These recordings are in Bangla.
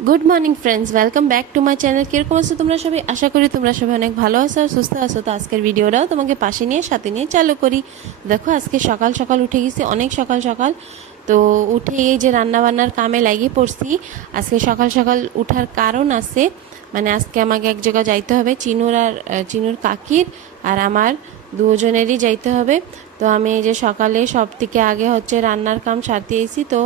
Good morning friends, welcome back to my channel. কীরকম আছো তোমরা সবাই? আশা করি তোমরা সবাই অনেক ভালো আছো আর সুস্থ আছো। তো আজকের ভিডিওটাও তোমাকে পাশে নিয়ে সাথে নিয়ে চালু করি। দেখো আজকে সকাল সকাল উঠে গেছি, অনেক সকাল সকাল। তো উঠে এই যে রান্নাবান্নার কামে লাগিয়ে পড়ছি। আজকে সকাল সকাল উঠার কারণ আছে, মানে আজকে আমাকে এক জায়গায় যাইতে হবে, চিনুর কাকির আর আমার দুজনেরই যাইতে হবে। তো আমি এই যে সকালে সব থেকে আগে হচ্ছে রান্নার কাম সারতে এসেছি। তো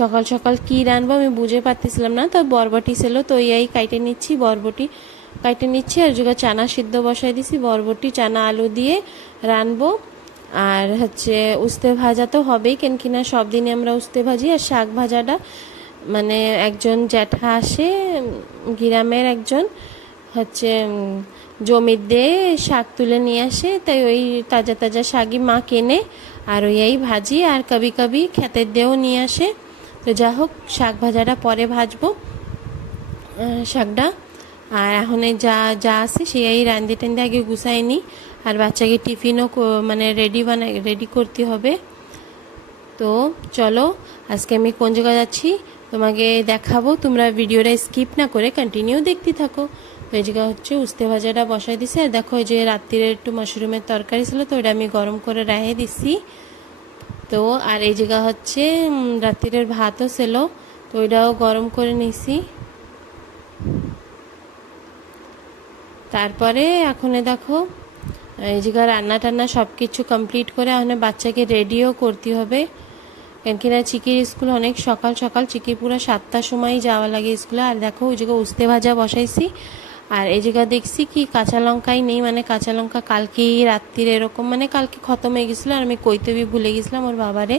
সকাল সকাল কি রানবো আমি বুঝে পারতেছিলাম না। তো বরবটি ছিল, তো এই কাইটে নিচ্ছি, বরবটি কাইটে নিচ্ছি আর যোগা চানা সিদ্ধ বসাই দিছি। বরবটি চানা আলু দিয়ে রানবো। আর হচ্ছে উস্তে ভাজা তো হবেই, কেন কিনা সব দিনই আমরা উস্তে ভাজি। আর শাক ভাজাটা মানে একজন জ্যাঠা আসে, গ্রামের একজন হচ্ছে জমির দিয়ে শাক তুলে নিয়ে আসে, তাই ওই তাজা তাজা শাকই মা কেনে আর ওই ভাজি। আর কবি কবি ক্ষেতের দিয়েও নিয়ে আসে। তো যা হোক, শাক ভাজাটা পরে ভাজবো শাকটা। আর এখন যা যা আছে সেই রান্দি টান্দি আগে গুছাই নিই। আর বাচ্চাকে টিফিনও মানে রেডি করতে হবে। তো চলো আজকে আমি কোন জায়গায় যাচ্ছি তোমাকে দেখাবো, তোমরা ভিডিওটা স্কিপ না করে কন্টিনিউ দেখতে থাকো। তো এই জায়গা হচ্ছে উস্তে ভাজাটা বসাই দিছি। আর দেখো এই যে রাত্রির একটু মাশরুমের তরকারি ছিল, তো ওটা আমি গরম করে রেখে দিছি। তো আর এই জায়গা হচ্ছে রাত্রির ভাতও ছিল, তো ওইটাও গরম করে নিছি। তারপরে এখন দেখো এই জায়গা রান্না টান্না সব কিছু কমপ্লিট করে এখন বাচ্চাকে রেডিও করতে হবে, কেন কিনা চিকির স্কুল অনেক সকাল সকাল, চিকি পুরো 7টার সময় যাওয়া লাগে স্কুলে। আর দেখো ওই জায়গা উস্তে ভাজা বসাইছি। আর এই জায়গা দেখছি কি কাঁচা লঙ্কাই নেই, মানে কাঁচা লঙ্কা কালকেই রাত্রির এরকম, মানে কালকে খতম হয়ে গেছিলো আর আমি কইতে ভুলে গেছিলাম ওর বাবারে,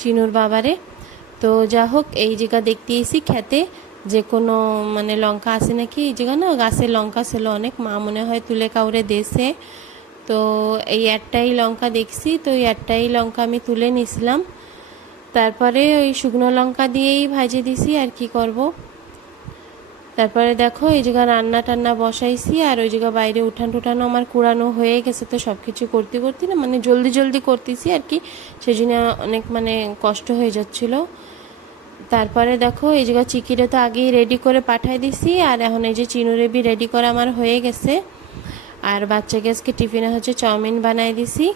চিনুর বাবারে। তো যা হোক এই জায়গা দেখতে এসি খেতে যে কোনো মানে লঙ্কা আছে নাকি। এই জায়গা না গাছের লঙ্কা ছিল অনেক, মা মনে হয় তুলে কাউরে দেশে। তো এই একটাই লঙ্কা দেখছি, তো এই একটাই লঙ্কা আমি তুলে নিছিলাম। তারপরে ওই শুকনো লঙ্কা দিয়েই ভাজে দিছি, আর কি করব। তারপরে দেখো এই জায়গা রান্না টান্না বসাইছি। আর ওই জায়গা বাইরে উঠান টুঠানো আমার কুড়ানো হয়ে গেছে। তো সব কিছু করতে করতে না মানে জলদি জলদি করতেছি আর কি, সেই জন্য অনেক মানে কষ্ট হয়ে যাচ্ছিল। তারপরে দেখো এই জায়গা চিকিটা তো আগেই রেডি করে পাঠাই দিছি। আর এখন এই যে চিনুরেবি রেডি করা আমার হয়ে গেছে। আর বাচ্চাকে আজকে টিফিনে হচ্ছে চাউমিন বানাই দিছি।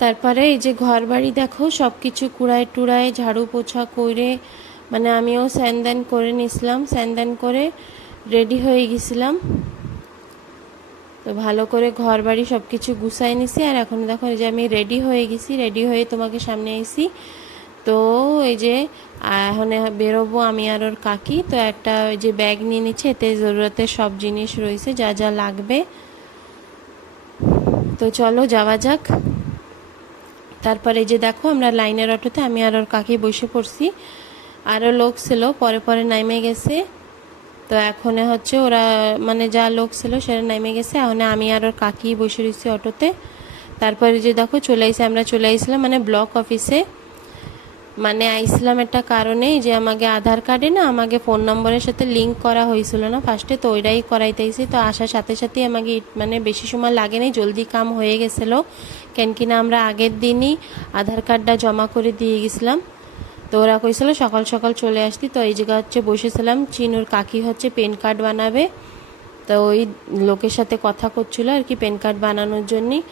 তারপরে এই যে ঘর বাড়ি দেখো সব কিছু কুড়ায় টুড়ায় ঝাড়ু পোছা করে, মানে আমিও স্যানদান করে নিছিলাম, স্যানদান করে রেডি হয়ে গেছিলাম। তো ভালো করে ঘর বাড়ি সব কিছু গুছাই নিছি। আর এখন দেখো এই যে আমি রেডি হয়ে গেছি, রেডি হয়ে তোমাকে সামনে এসি। তো এই যে এখন বেরোবো আমি আর ওর কাকি। তো একটা ওই যে ব্যাগ নিয়ে নিচ্ছে, এতে জরুরতের সব জিনিস রয়েছে যা যা লাগবে। তো চলো যাওয়া যাক। তারপরে যে দেখো আমরা লাইনের অটোতে আমি আর ওর কাকি বসে পড়ছি, আরও লোক ছিল পরে পরে নামে গেছে। তো এখন হচ্ছে ওরা মানে যা লোক ছিল সেটা নামে গেছে, এখন আমি আর ওর কাকি বসে রয়েছি অটোতে। তারপরে যে দেখো আমরা চলে আসলাম মানে ব্লক অফিসে। মানে আইসলাম একটা কারণে, যে আমাকে আধার কার্ডে না আমাকে ফোন নম্বরের সাথে লিঙ্ক করা হয়েছিল না ফার্স্টে, তো ওইটাই করাইতেছি। তো আসার সাথে সাথেই আমাকে মানে বেশি সময় লাগে নাই, জলদি কাম হয়ে গেছিলো, কেন কিনা আমরা আগের দিনই আধার কার্ডটা জমা করে দিয়ে গেছিলাম। তো ওরা কইছিল সকাল সকাল চলে আসতি। তো এই জায়গা হচ্ছে বসেছিলাম, চিনুর কাকি হচ্ছে পেন কার্ড বানাবে, তো ওই লোকের সাথে কথা করছিল আর কি পেন কার্ড বানানোর জন্যই।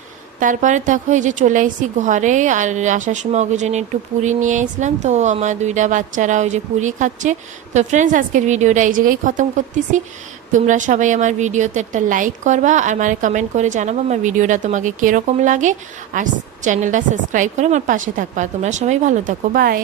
তারপরে দেখো এই যে চলে আসি ঘরে। আর আসার সময় ওকে জন্য একটু পুরি নিয়ে আসলাম। তো আমার দুইটা বাচ্চারা ওই যে পুরি খাচ্ছে। তো ফ্রেন্ডস আজকের ভিডিওটা এই জায়গায় খতম করতেছি। তোমরা সবাই আমার ভিডিওতে একটা লাইক করবা আর আমার কমেন্ট করে জানাবো আমার ভিডিওটা তোমাকে কীরকম লাগে। আর চ্যানেলটা সাবস্ক্রাইব করে আমার পাশে থাকবা। তোমরা সবাই ভালো থাকো, বাই।